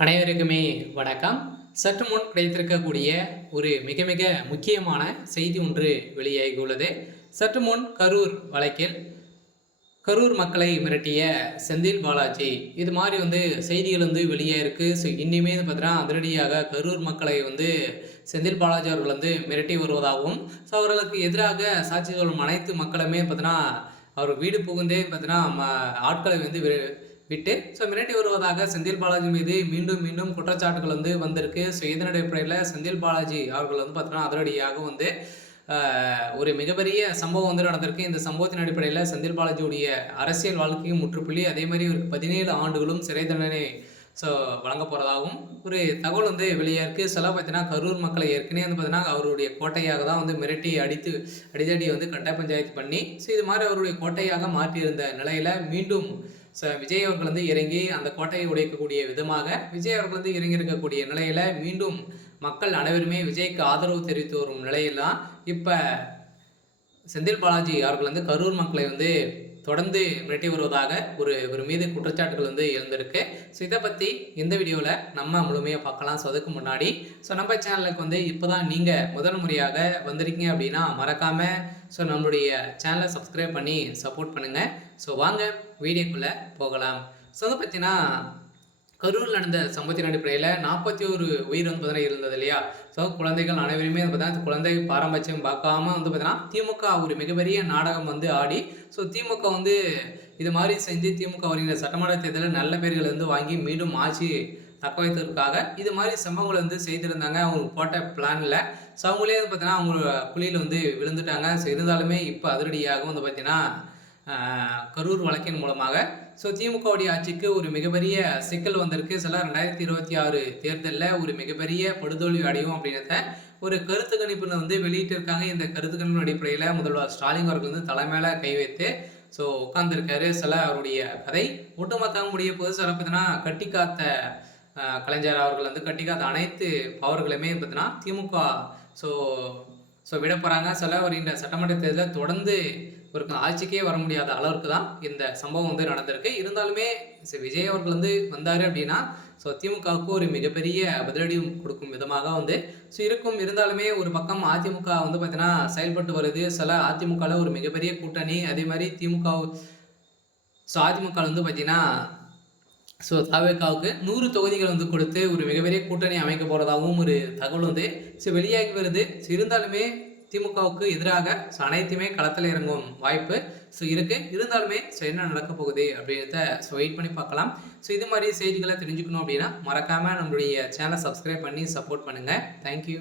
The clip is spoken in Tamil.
அனைவருக்குமே வணக்கம். சற்று முன் கிடைத்திருக்கக்கூடிய ஒரு மிக மிக முக்கியமான செய்தி ஒன்று வெளியாகியுள்ளது. சற்று முன் கரூர் வழக்கில் கரூர் மக்களை மிரட்டிய செந்தில் பாலாஜி இது மாதிரி செய்திகள் வெளியாயிருக்கு. ஸோ இன்னுமே பார்த்தீங்கன்னா அதிரடியாக கரூர் மக்களை செந்தில் பாலாஜி அவர்கள் மிரட்டி வருவதாகவும், ஸோ அவர்களுக்கு எதிராக சாட்சி சொல்லும் அனைத்து மக்களுமே பார்த்தீங்கன்னா அவர் வீடு புகுந்தே பார்த்தீங்கன்னா ஆட்களை விட்டு மிரட்டி வருவதாக செந்தில் பாலாஜி மீது மீண்டும் மீண்டும் குற்றச்சாட்டுகள் வந்திருக்கு. ஸோ இதன் அடிப்படையில் செந்தில் பாலாஜி அவர்கள் பார்த்தீங்கன்னா அதிரடியாக ஒரு மிகப்பெரிய சம்பவம் நடந்திருக்கு. இந்த சம்பவத்தின் அடிப்படையில் செந்தில் பாலாஜியுடைய அரசியல் வாழ்க்கையும் முற்றுப்புள்ளி, அதே மாதிரி ஒரு 17 ஆண்டுகளும் சிறை தண்டனை வழங்க போகிறதாகவும் ஒரு தகவல் வெளியாக இருக்குது. சில பார்த்தீங்கன்னா கரூர் மக்களை ஏற்கனவே பார்த்தீங்கன்னா அவருடைய கோட்டையாக தான் மிரட்டி அடித்தடி கட்ட பஞ்சாயத்து பண்ணி இது மாதிரி அவருடைய கோட்டையாக மாற்றியிருந்த நிலையில் மீண்டும் விஜய் அவர்கள் இறங்கி அந்த கோட்டையை உடைக்கக்கூடிய விதமாக விஜய் அவர்கள் இறங்கி இருக்கக்கூடிய நிலையில மீண்டும் மக்கள் அனைவருமே விஜய்க்கு ஆதரவு தெரிவித்து வரும் நிலையில்தான் இப்போ செந்தில் பாலாஜி அவர்கள் கரூர் மக்களை தொடர்ந்து மிரட்டி வருவதாக ஒரு மீது குற்றச்சாட்டுகள் எழுந்திருக்கு. ஸோ இதை பற்றி இந்த வீடியோவில் நம்ம முழுமையாக பார்க்கலாம். ஸோ அதுக்கு முன்னாடி நம்ம சேனலுக்கு இப்போ தான் நீங்கள் முதல் முறையாக வந்திருக்கீங்க அப்படின்னா மறக்காமல் நம்மளுடைய சேனலை சப்ஸ்கிரைப் பண்ணி சப்போர்ட் பண்ணுங்கள். ஸோ வாங்க வீடியோக்குள்ளே போகலாம். ஸோ அதை பார்த்தீங்கன்னா கரூரில் நடந்த சம்பவத்தின் அடிப்படையில் 41 உயிர் பார்த்தீங்கன்னா இருந்தது இல்லையா. ஸோ குழந்தைகள் அனைவருமே பார்த்தீங்கன்னா குழந்தை பாரம்பரியம் பார்க்காம பார்த்தீங்கன்னா திமுக ஒரு மிகப்பெரிய நாடகம் ஆடி திமுக இது மாதிரி செஞ்சு திமுக வருகிற சட்டமன்ற தேர்தலில் நல்ல பேர்கள் வாங்கி மீண்டும் ஆட்சி தக்க வைத்ததற்காக இது மாதிரி சம்பவங்கள் செய்திருந்தாங்க. அவங்க போட்ட பிளானில் அவங்களே பார்த்தீங்கன்னா அவங்க குழியில் விழுந்துட்டாங்க. ஸோ இருந்தாலுமே இப்போ அதிரடியாக பார்த்தீங்கன்னா கரூர் வழக்கின் மூலமாக திமுகவுடைய ஆட்சிக்கு ஒரு மிகப்பெரிய சிக்கல் வந்திருக்கு. சில 2026 தேர்தலில் ஒரு மிகப்பெரிய படுதோல்வி அடையும் அப்படின்றத ஒரு கருத்து கணிப்பு வெளியிட்டிருக்காங்க. இந்த கருத்து கணிப்பின் அடிப்படையில் முதல்வர் ஸ்டாலின் அவர்கள் தலைமையில கை வைத்து உட்கார்ந்துருக்காரு. சில அவருடைய கதை ஒட்டுமொத்தமாக முடிய போது சில பார்த்தீங்கன்னா கட்டி காத்த கலைஞர் அவர்கள் கட்டி காத்த அனைத்து பவர்களுமே பார்த்தீங்கன்னா திமுக விட போகிறாங்க. சில வருகின்ற சட்டமன்ற தேர்தலில் தொடர்ந்து ஒரு ஆட்சிக்கே வர முடியாத அளவுக்கு தான் இந்த சம்பவம் நடந்திருக்கு. இருந்தாலுமே விஜய் அவர்கள் வந்தார் அப்படின்னா திமுகவுக்கு ஒரு மிகப்பெரிய பதிலடி கொடுக்கும் விதமாக இருக்கும். இருந்தாலுமே ஒரு பக்கம் அதிமுக பார்த்தீங்கன்னா செயல்பட்டு வருது. சில அதிமுகவில் ஒரு மிகப்பெரிய கூட்டணி, அதே மாதிரி திமுக அதிமுக பார்த்தீங்கன்னா தாவேகாவுக்கு 100 தொகுதிகள் கொடுத்து ஒரு மிகப்பெரிய கூட்டணி அமைக்க போகிறதாகவும் ஒரு தகவல் வெளியாகி வருது. இருந்தாலுமே திமுகவுக்கு எதிராக அனைத்துமே களத்தில் இறங்கும் வாய்ப்பு இருக்கு. இருந்தாலுமே என்ன நடக்க போகுது அப்படின்றத வெயிட் பண்ணி பார்க்கலாம். இது மாதிரி செய்திகளை தெரிஞ்சுக்கணும் அப்படின்னா மறக்காம நம்மளுடைய சேனலை சப்ஸ்கிரைப் பண்ணி சப்போர்ட் பண்ணுங்க. தேங்க்யூ.